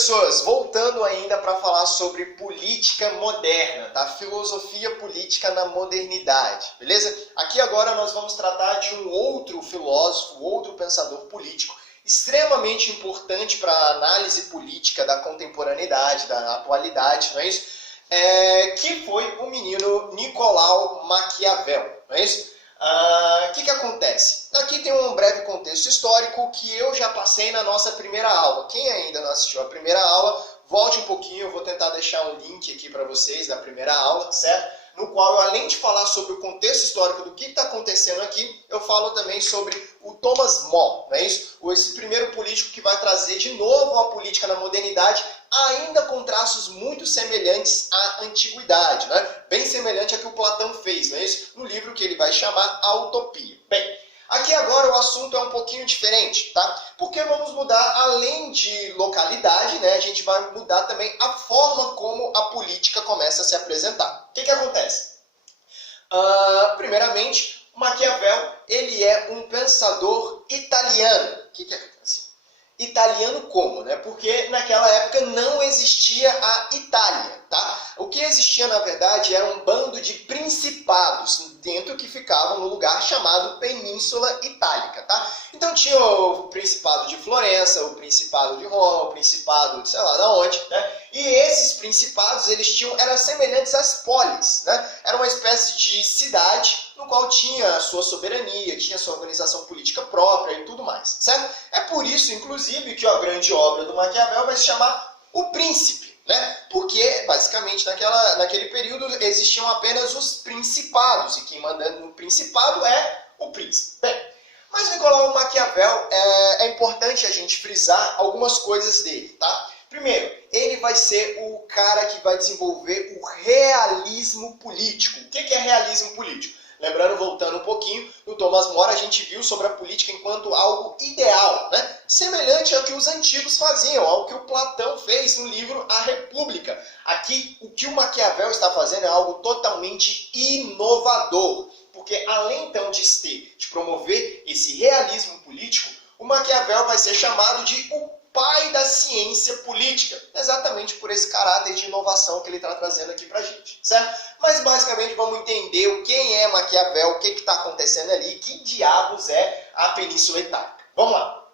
pessoas, voltando ainda para falar sobre política moderna, tá? Filosofia política na modernidade, beleza? Aqui agora nós vamos tratar de um outro filósofo, outro pensador político, extremamente importante para a análise política da contemporaneidade, da atualidade, não é isso? Que foi o menino Nicolau Maquiavel, não é isso? O que acontece? Aqui tem um breve contexto histórico que eu já passei na nossa primeira aula. Quem ainda não assistiu a primeira aula, volte um pouquinho, eu vou tentar deixar um link aqui para vocês da primeira aula, certo? No qual eu, além de falar sobre o contexto histórico do que está acontecendo aqui, eu falo também sobre o Thomas More, não é isso? Esse primeiro político que vai trazer de novo a política na modernidade, ainda com traços muito semelhantes à antiguidade, né? Bem semelhante a que o Platão fez, não é isso? No livro que ele vai chamar A Utopia. Bem, aqui agora o assunto é um pouquinho diferente, tá? Porque vamos mudar, além de localidade, né? A gente vai mudar também a forma como a política começa a se apresentar. O que acontece? Primeiramente, Maquiavel, ele é um pensador italiano. O que é assim? Italiano como, né? Porque naquela época não existia a Itália, tá? O que existia, na verdade, era um bando de principados dentro que ficavam no lugar chamado Península Itálica, tá? Então tinha o Principado de Florença, o Principado de Roma, o Principado de sei lá da onde, né? E esses principados, eles eram semelhantes às polis, né? Era uma espécie de cidade no qual tinha a sua soberania, tinha a sua organização política própria e tudo mais, certo? É por isso, inclusive, que a grande obra do Maquiavel vai se chamar O Príncipe, né? Porque, basicamente, naquele período existiam apenas os principados, e quem manda no principado é o príncipe. Bem, mas Nicolau Maquiavel, é importante a gente frisar algumas coisas dele, tá? Primeiro, ele vai ser o cara que vai desenvolver o realismo político. O que é realismo político? Lembrando, voltando um pouquinho, no Thomas More a gente viu sobre a política enquanto algo ideal, né? Semelhante ao que os antigos faziam, ao que o Platão fez no livro A República. Aqui, o que o Maquiavel está fazendo é algo totalmente inovador, porque além então de promover esse realismo político, o Maquiavel vai ser chamado de o pai da ciência política, exatamente por esse caráter de inovação que ele está trazendo aqui pra gente, certo? Mas basicamente vamos entender quem é Maquiavel, o que está acontecendo ali, que diabos é a Península Itálica. Vamos lá.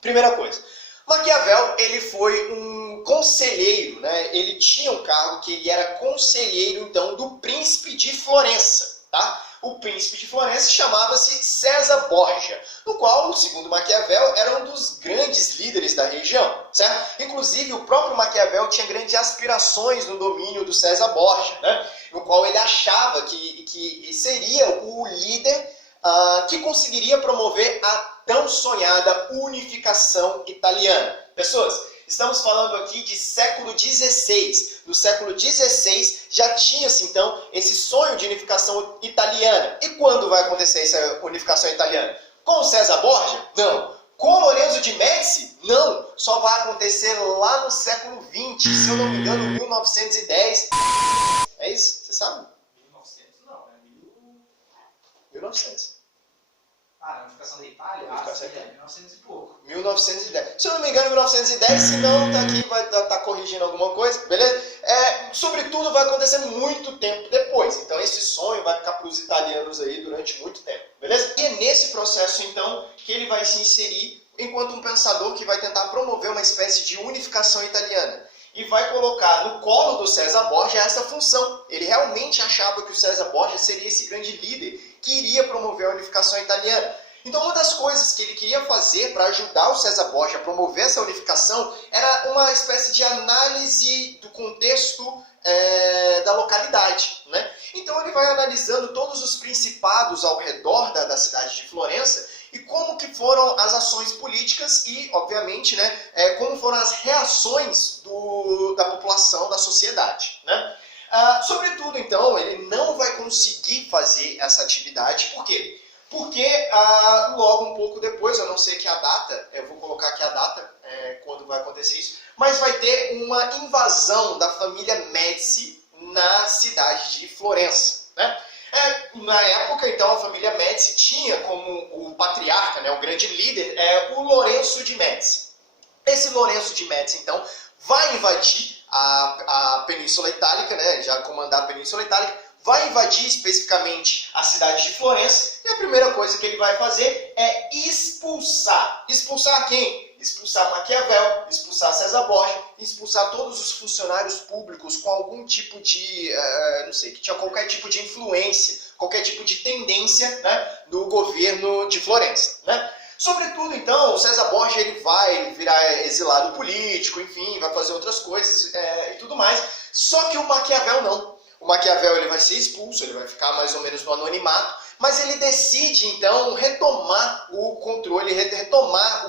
Primeira coisa, Maquiavel, ele foi um conselheiro, né? Ele tinha um cargo que ele era conselheiro, então, do Príncipe de Florença, tá? O Príncipe de Florença chamava-se Cesar Borja, no qual, segundo Maquiavel, era um dos grandes líderes da região, certo? Inclusive, o próprio Maquiavel tinha grandes aspirações no domínio do Cesar Borja, né? No qual ele achava que seria o líder que conseguiria promover a tão sonhada unificação italiana. Pessoas, estamos falando aqui de século XVI. No século XVI já tinha-se, então, esse sonho de unificação italiana. E quando vai acontecer essa unificação italiana? Com Cesar Borja? Não. Com Lorenzo de Medici? Não. Só vai acontecer lá no século XX, se eu não me engano, 1910. É isso? Você sabe? 1900 não, é 1900. a unificação da Itália? Unificação Sim, 1900 e pouco. 1910. Se eu não me engano, 1910, se não, tá aqui, vai estar corrigindo alguma coisa, beleza? Sobretudo vai acontecer muito tempo depois. Então esse sonho vai ficar para os italianos aí durante muito tempo, beleza? E é nesse processo, então, que ele vai se inserir enquanto um pensador que vai tentar promover uma espécie de unificação italiana. E vai colocar no colo do Cesar Borja essa função. Ele realmente achava que o Cesar Borja seria esse grande líder que iria promover a unificação italiana. Então, uma das coisas que ele queria fazer para ajudar o Cesar Borja a promover essa unificação era uma espécie de análise do contexto da localidade, né? Então, ele vai analisando todos os principados ao redor da cidade de Florença e como que foram as ações políticas e, obviamente, né, como foram as reações da população, da sociedade, né? Sobretudo, então, ele não vai conseguir fazer essa atividade. Por quê? Porque logo um pouco depois, eu não sei que a data, eu vou colocar aqui a data, quando vai acontecer isso, mas vai ter uma invasão da família Medici na cidade de Florença, né? Na época, então, a família Medici tinha como o patriarca, né, o grande líder, o Lorenzo de Medici. Esse Lorenzo de Medici, então, vai invadir a Península Itálica, né, já comandar a Península Itálica, vai invadir especificamente a cidade de Florença, e a primeira coisa que ele vai fazer é expulsar. Expulsar quem? Expulsar Maquiavel, expulsar César Borja, expulsar todos os funcionários públicos com algum tipo de, não sei, que tinha qualquer tipo de influência, qualquer tipo de tendência, né, no governo de Florença, né? Sobretudo, então, o César Borja ele vai virar exilado político, enfim, vai fazer outras coisas e tudo mais. Só que o Maquiavel não. O Maquiavel ele vai ser expulso, ele vai ficar mais ou menos no anonimato, mas ele decide, então, retomar o controle, retomar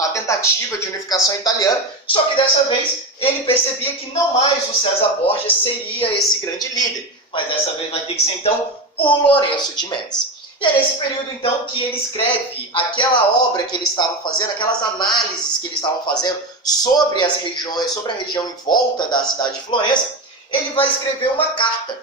a tentativa de unificação italiana, só que dessa vez ele percebia que não mais o César Borja seria esse grande líder, mas dessa vez vai ter que ser, então, o Lorenzo de Medici. E é nesse período, então, que ele escreve aquela obra que ele estava fazendo, aquelas análises que ele estava fazendo sobre as regiões, sobre a região em volta da cidade de Florença. Ele vai escrever uma carta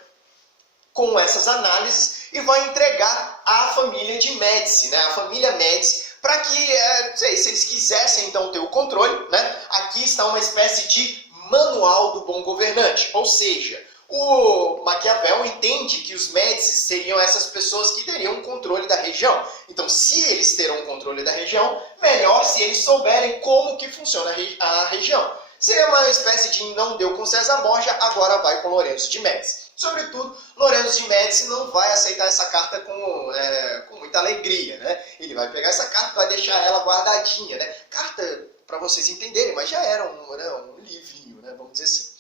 com essas análises e vai entregar à família de Medici, né? A família Medici, para que, se eles quisessem, então, ter o controle, né? Aqui está uma espécie de manual do bom governante, ou seja, o Maquiavel entende que os Médicis seriam essas pessoas que teriam o controle da região. Então, se eles terão o controle da região, melhor se eles souberem como que funciona a região. Seria uma espécie de não deu com César Borja, agora vai com Lorenzo de Medici. Sobretudo, Lorenzo de Medici não vai aceitar essa carta com muita alegria, né? Ele vai pegar essa carta e vai deixar ela guardadinha, né? Carta, para vocês entenderem, mas já era um livrinho, né? Vamos dizer assim.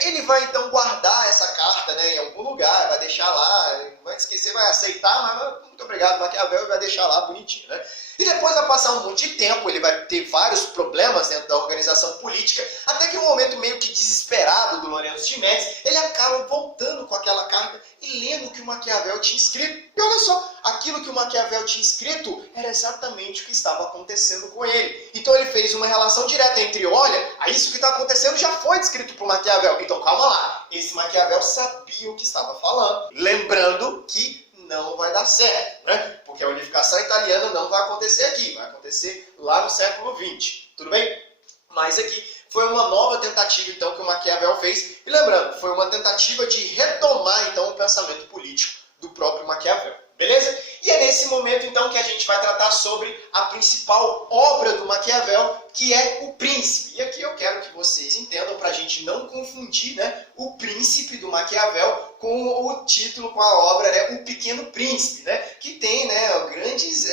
Ele vai então guardar essa carta, né, em algum lugar, vai deixar lá, vai esquecer, vai aceitar, mas muito obrigado Maquiavel, e vai deixar lá bonitinho, né? E depois vai passar um monte de tempo, ele vai ter vários problemas dentro da organização política, até que um momento meio que desesperado do Lorenzo de Medici, ele acaba voltando com aquela carta e lendo o que o Maquiavel tinha escrito. E olha só, aquilo que o Maquiavel tinha escrito era exatamente o que estava acontecendo com ele. Então ele fez uma relação direta entre, olha, isso que está acontecendo já foi descrito por Maquiavel. Então calma lá, esse Maquiavel sabia o que estava falando. Lembrando que não vai dar certo, né? Porque a unificação italiana não vai acontecer aqui, vai acontecer lá no século XX, tudo bem? Mas aqui foi uma nova tentativa, então, que o Maquiavel fez. E lembrando, foi uma tentativa de retomar, então, o pensamento político do próprio Maquiavel. Beleza? E é nesse momento, então, que a gente vai tratar sobre a principal obra do Maquiavel, que é o Príncipe. E aqui eu quero que vocês entendam, para a gente não confundir, né, o Príncipe do Maquiavel com o título, com a obra, né, O Pequeno Príncipe, né, que tem, né, grandes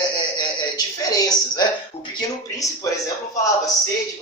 diferenças. Né? O Pequeno Príncipe, por exemplo, falava sede,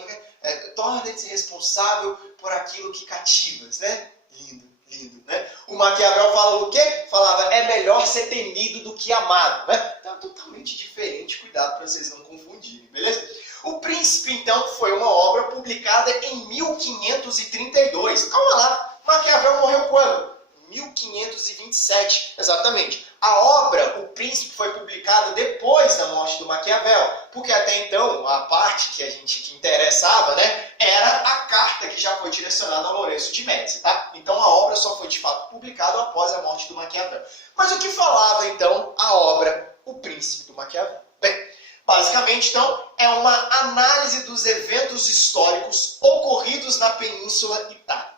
torna-te responsável por aquilo que cativas. Né? Lindo. Lindo, né? O Maquiavel fala o quê? Falava, é melhor ser temido do que amado, né? Então é totalmente diferente, cuidado para vocês não confundirem, beleza? O Príncipe, então, foi uma obra publicada em 1532. Calma lá, Maquiavel morreu quando? 1527, exatamente. A obra, O Príncipe, foi publicada depois da morte do Maquiavel, porque até então, a parte que interessava, né, era a carta que já foi direcionada ao Lorenzo de Medici, tá? Então a obra só foi de fato publicada após a morte do Maquiavel. Mas o que falava, então, a obra O Príncipe do Maquiavel? Bem, basicamente, então, é uma análise dos eventos históricos ocorridos na Península Itálica.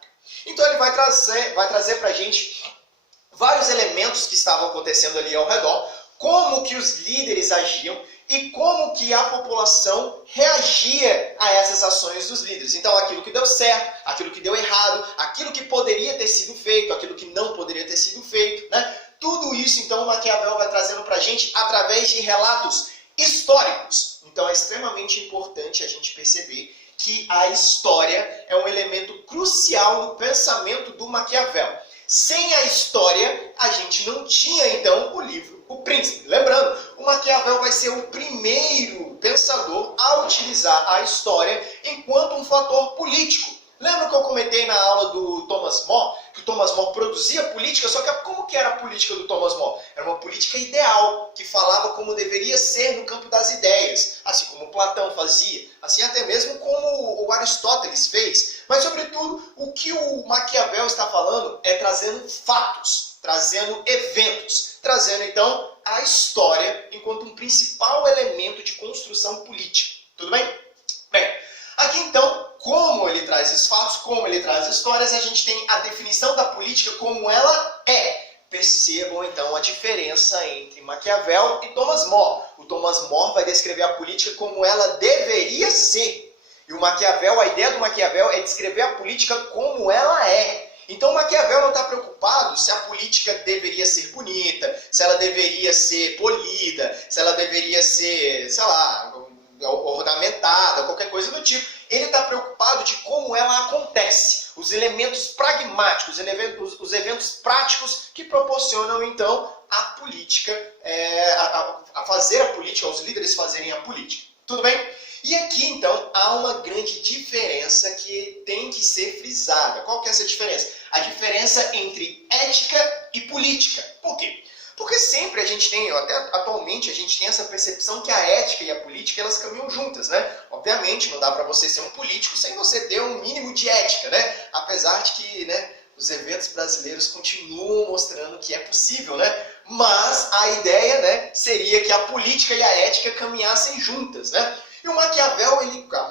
Então ele vai trazer para a gente vários elementos que estavam acontecendo ali ao redor, como que os líderes agiam e como que a população reagia a essas ações dos líderes. Então aquilo que deu certo, aquilo que deu errado, aquilo que poderia ter sido feito, aquilo que não poderia ter sido feito, né? Tudo isso, então, o Maquiavel vai trazendo para a gente através de relatos históricos. Então é extremamente importante a gente perceber que a história é um elemento crucial no pensamento do Maquiavel. Sem a história, a gente não tinha, então, o livro O Príncipe. Lembrando, o Maquiavel vai ser o primeiro pensador a utilizar a história enquanto um fator político. Lembra que eu comentei na aula do Thomas More, que o Thomas More produzia política, só que como que era a política do Thomas More? Era uma política ideal, que falava como deveria ser no campo das ideias, assim como Platão fazia, assim até mesmo como o Aristóteles fez. Mas, sobretudo, o que o Maquiavel está falando é trazendo fatos, trazendo eventos, trazendo, então, a história enquanto um principal elemento de construção política. Tudo bem? Bem, aqui, então, como ele traz os fatos, como ele traz as histórias, a gente tem a definição da política como ela é. Percebam então a diferença entre Maquiavel e Thomas More. O Thomas More vai descrever a política como ela deveria ser. E o Maquiavel, a ideia do Maquiavel é descrever a política como ela é. Então Maquiavel não está preocupado se a política deveria ser bonita, se ela deveria ser polida, se ela deveria ser, sei lá, ornamentada, qualquer coisa do tipo. Ele está preocupado de como ela acontece, os elementos pragmáticos, os eventos práticos que proporcionam então a política, a fazer a política, os líderes fazerem a política. Tudo bem? E aqui, então, há uma grande diferença que tem que ser frisada. Qual que é essa diferença? A diferença entre ética e política. Por quê? Porque sempre a gente tem, até atualmente, a gente tem essa percepção que a ética e a política, elas caminham juntas, né? Obviamente, não dá para você ser um político sem você ter um mínimo de ética, né? Apesar de que, né, os eventos brasileiros continuam mostrando que é possível, né? Mas a ideia, né, seria que a política e a ética caminhassem juntas, né? E o Maquiavel,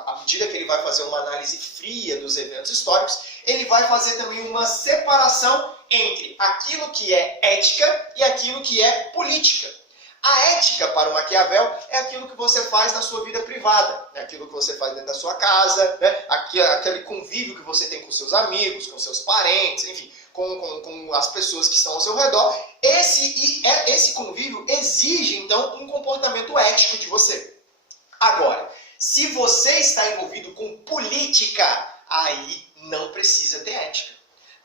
à medida que ele vai fazer uma análise fria dos eventos históricos, ele vai fazer também uma separação entre aquilo que é ética e aquilo que é política. A ética para o Maquiavel é aquilo que você faz na sua vida privada, é aquilo que você faz dentro da sua casa, né? Aquele convívio que você tem com seus amigos, com seus parentes, enfim, com as pessoas que estão ao seu redor. Esse convívio exige, então, um comportamento ético de você. Agora, se você está envolvido com política, aí não precisa ter ética.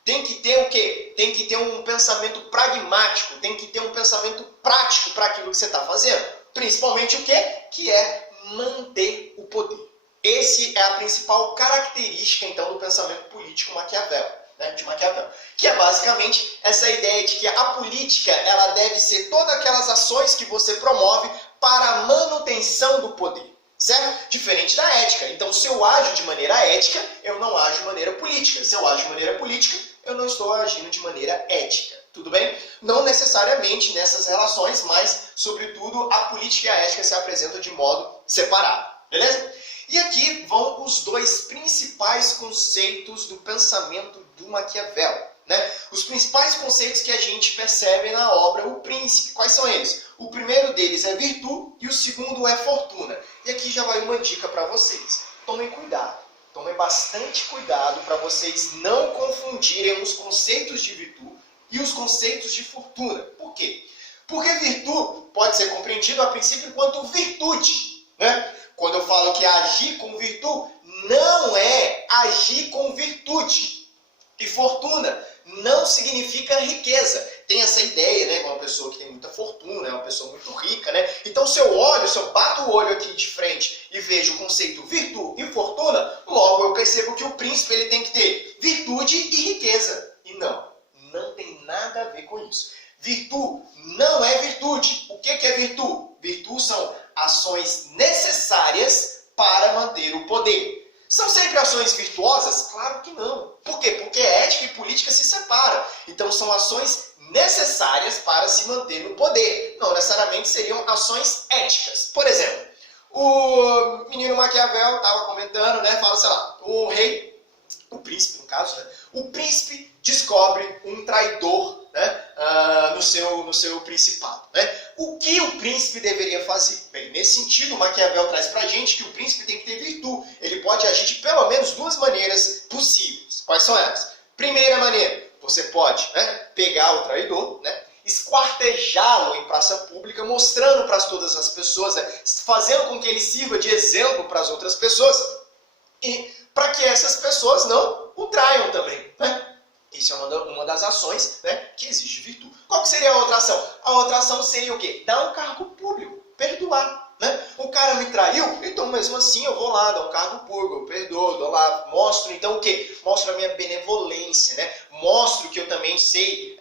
Tem que ter o quê? Tem que ter um pensamento pragmático, tem que ter um pensamento prático para aquilo que você está fazendo. Principalmente o quê? Que é manter o poder. Essa é a principal característica, então, do pensamento político de Maquiavel. Que é basicamente essa ideia de que a política ela deve ser todas aquelas ações que você promove para a manutenção do poder. Certo? Diferente da ética. Então, se eu ajo de maneira ética, eu não ajo de maneira política. Se eu ajo de maneira política, eu não estou agindo de maneira ética. Tudo bem? Não necessariamente nessas relações, mas, sobretudo, a política e a ética se apresentam de modo separado. Beleza? E aqui vão os dois principais conceitos do pensamento do Maquiavel. Né? Os principais conceitos que a gente percebe na obra O Príncipe. Quais são eles? O primeiro deles é virtu e o segundo é fortuna. E aqui já vai uma dica para vocês. Tomem cuidado. Tomem bastante cuidado para vocês não confundirem os conceitos de virtu e os conceitos de fortuna. Por quê? Porque virtu pode ser compreendido a princípio enquanto virtude. Né? Quando eu falo que agir com virtu, não é agir com virtude. E fortuna não significa riqueza. Tem essa ideia, né? Uma pessoa que tem muita fortuna, é uma pessoa muito rica, né? Então, se eu bato o olho aqui de frente e vejo o conceito virtu e fortuna, logo eu percebo que o príncipe ele tem que ter virtude e riqueza. E não tem nada a ver com isso. Virtu não é virtude. O que é virtu? Virtu são ações necessárias para manter o poder. São sempre ações virtuosas? Claro que não. Por quê? Porque ética e política se separam. Então são ações necessárias para se manter no poder. Não necessariamente seriam ações éticas. Por exemplo, o menino Maquiavel estava comentando, né? Fala, sei lá, o príncipe no caso, né? O príncipe descobre um traidor, né? No seu principado. Né? O que o príncipe deveria fazer? Bem, nesse sentido, o Maquiavel traz pra gente que o príncipe tem que ter virtude. Ele pode agir de pelo menos duas maneiras possíveis. Quais são elas? Primeira maneira, você pode, né, pegar o traidor, né, esquartejá-lo em praça pública, mostrando para todas as pessoas, né, fazendo com que ele sirva de exemplo para as outras pessoas e para que essas pessoas não o traiam também. Né? Isso é uma das ações, né, que exige virtude. Qual que seria a outra ação? A outra ação seria o quê? Dar um cargo público, perdoar. Né? O cara me traiu, então mesmo assim eu vou lá, dar um cargo público, eu perdoo, dou lá, mostro então o quê? Mostro a minha benevolência, né? Mostro que eu também sei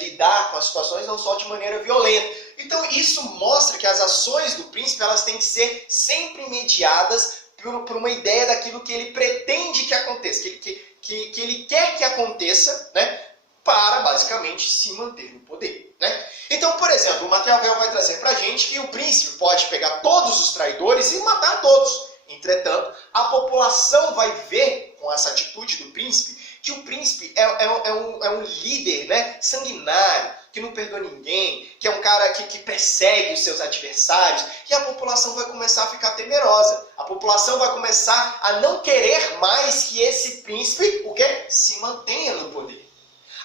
lidar com as situações não só de maneira violenta. Então isso mostra que as ações do príncipe elas têm que ser sempre mediadas por uma ideia daquilo que ele pretende que aconteça, que ele quer que aconteça, né? Para basicamente se manter no poder. Né? Então, por exemplo, o Maquiavel vai trazer pra gente que o príncipe pode pegar todos os traidores e matar todos. Entretanto, a população vai ver, com essa atitude do príncipe, que o príncipe é um líder, né, sanguinário, que não perdoa ninguém, que é um cara que persegue os seus adversários, e a população vai começar a ficar temerosa. A população vai começar a não querer mais que esse príncipe, o quê? Se mantenha no poder.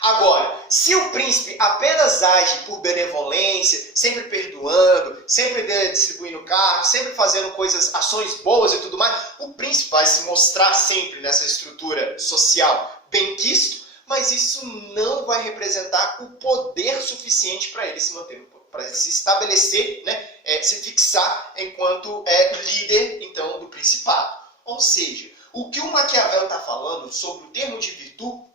Agora, se o príncipe apenas age por benevolência, sempre perdoando, sempre distribuindo cargos, sempre fazendo ações boas e tudo mais, o príncipe vai se mostrar sempre nessa estrutura social benquisto, mas isso não vai representar o poder suficiente para ele se manter, para se estabelecer, né, se fixar enquanto líder, então, do principado. Ou seja, o que o Maquiavel está falando sobre o termo de virtu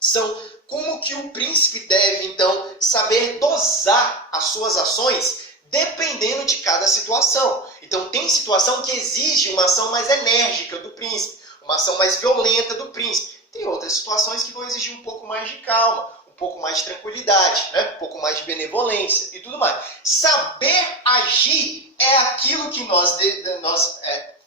são como que o príncipe deve, então, saber dosar as suas ações dependendo de cada situação. Então, tem situação que exige uma ação mais enérgica do príncipe, uma ação mais violenta do príncipe. Tem outras situações que vão exigir um pouco mais de calma, um pouco mais de tranquilidade, né? Um pouco mais de benevolência e tudo mais. Saber agir é aquilo que nós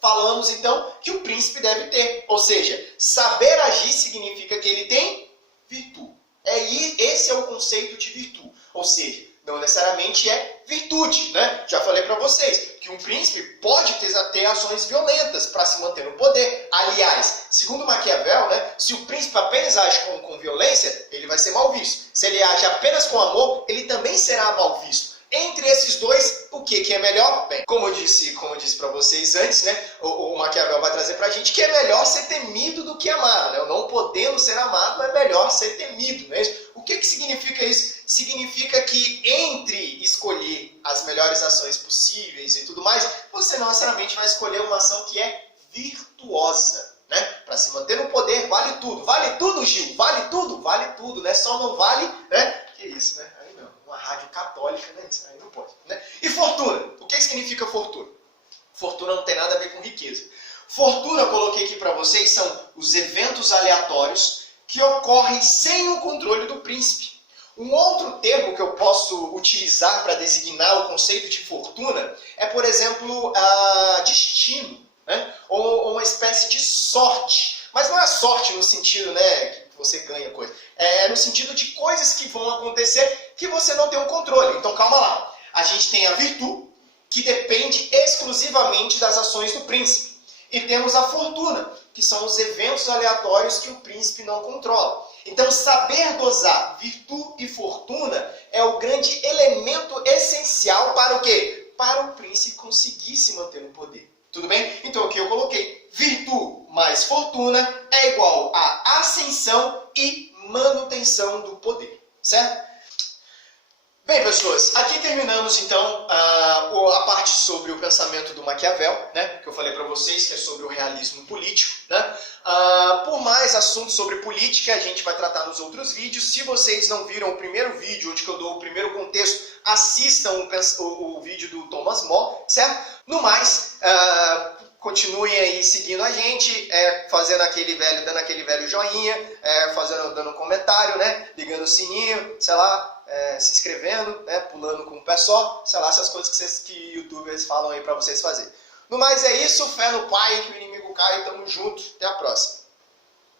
falamos, então, que o príncipe deve ter. Ou seja, saber agir significa que ele tem virtu. Esse é o conceito de virtu. Ou seja, não necessariamente é virtude, né? Já falei para vocês que um príncipe pode ter ações violentas para se manter no poder. Aliás, segundo Maquiavel, né, se o príncipe apenas age com violência, ele vai ser mal visto. Se ele age apenas com amor, ele também será mal visto. Entre esses dois, o que é melhor? Bem, como eu disse para vocês antes, né, o Maquiavel vai trazer para a gente que é melhor ser temido do que amado. Né? Não podendo ser amado, é melhor ser temido. Né? O que significa isso? Significa que entre escolher as melhores ações possíveis e tudo mais, você não necessariamente vai escolher uma ação que é virtuosa. Né? Para se manter no poder, vale tudo. Vale tudo, Gil? Vale tudo? Vale tudo, né? Só não vale, né? Que isso, né? Aí não. Uma rádio católica, né? Isso aí não pode. Né? E fortuna? O que significa fortuna? Fortuna não tem nada a ver com riqueza. Fortuna, eu coloquei aqui para vocês, são os eventos aleatórios que ocorrem sem o controle do príncipe. Um outro termo que eu posso utilizar para designar o conceito de fortuna é, por exemplo, destino, né? Ou uma espécie de sorte. Mas não é sorte no sentido, né, que você ganha coisa. É no sentido de coisas que vão acontecer que você não tem o controle. Então, calma lá. A gente tem a virtu, que depende exclusivamente das ações do príncipe. E temos a fortuna, que são os eventos aleatórios que o príncipe não controla. Então, saber dosar virtu e fortuna é o grande elemento essencial para o quê? Para o príncipe conseguir se manter no poder. Tudo bem? Então, aqui eu coloquei virtu mais fortuna é igual a ascensão e manutenção do poder. Certo? Bem, pessoas, aqui terminamos, então, a parte sobre o pensamento do Maquiavel, né, que eu falei para vocês, que é sobre o realismo político. Né? Por mais assuntos sobre política, a gente vai tratar nos outros vídeos. Se vocês não viram o primeiro vídeo, onde eu dou o primeiro contexto, assistam o vídeo do Thomas More, certo? No mais, continuem aí seguindo a gente, dando aquele velho joinha, dando um comentário, né, ligando o sininho, sei lá, se inscrevendo, né, pulando com o pé só, sei lá, essas coisas que youtubers falam aí pra vocês fazerem. No mais é isso, fé no Pai, que o inimigo cai, tamo junto, até a próxima.